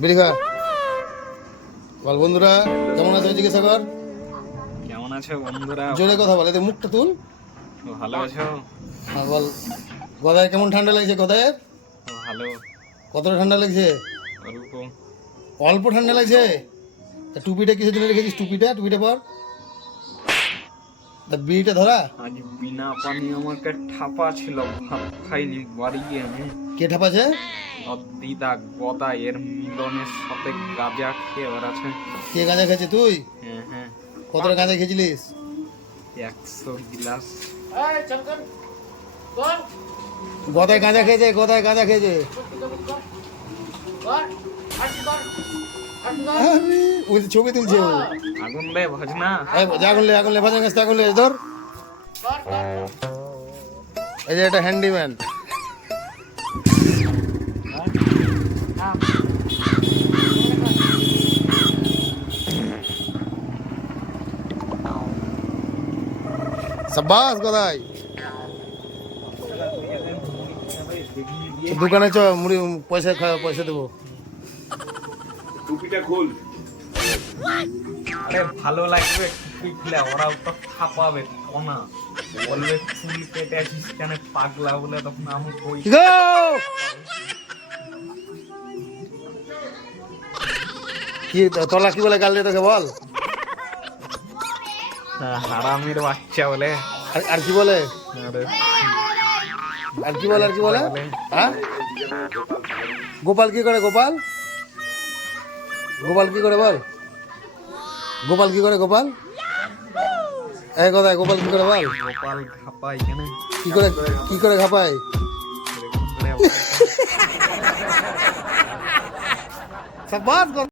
বিড়ি খা। বল বন্ধুরা কেমন আছো জিজ্ঞাসা কর। কেমন আছো বন্ধুরা? জোরে কথা বল, এতে মুখটা তুল। ভালো আছো? হ্যাঁ বল। গদায় কেমন ঠান্ডা লাগছে? গদায় ভালো। কতটা ঠান্ডা লাগছে? অল্প। অল্প ঠান্ডা লাগছে। তা টুপিটা কিসের জন্য রেখেছিস? টুপিটা পর। তা বিড়িটা ধরা। আজ বিনা পানি আমাকে ঠাপা ছিল, ভাত খাইনি বাড়ি গিয়ে আমি। কে ঠাপাছে? দিদা গদা এর মিলনের সাথে গাঁজা খেয়ে বেড়াচ্ছে। কে গাঁজা খেয়েছে? তুই? হ্যাঁ হ্যাঁ, কতটা গাঁজা খেয়েছিলিস? 100 গিলাস। গদায় গাঁজা খেয়েছে, গদায় গাঁজা খেয়েছে। আরে, ওই যে ছবি তুলছে ও। আগুন রে ভজনা। আগুন লে ভাজা গাছটা আগুন লে ধর। এই যে এটা হ্যান্ডিম্যান। সাব্বাস গদাই। দোকানে চ, মুড়ি পয়সা দেবো। টুপিটা খোল। আরে ভালো লাগবে টুপি খুলে, ওরাও তো খাপাবে কোনা, বলবে চুল কেটে আছিস কেন পাগলা বলে, তখন আমি কই কি তলা কি বলে গাল দিয়ে তোকে বল। হারামির বাচ্চা বলে। আর কি বলে? আরে আর কি বলে? হ্যাঁ, গোপাল কি করে? গোপাল কি করে বল? গোপাল কি করে? গোপাল এই কথায় গোপাল কি করে বল? গোপাল খাপাই কেন? কি করে খাপায়? সাব্বাস।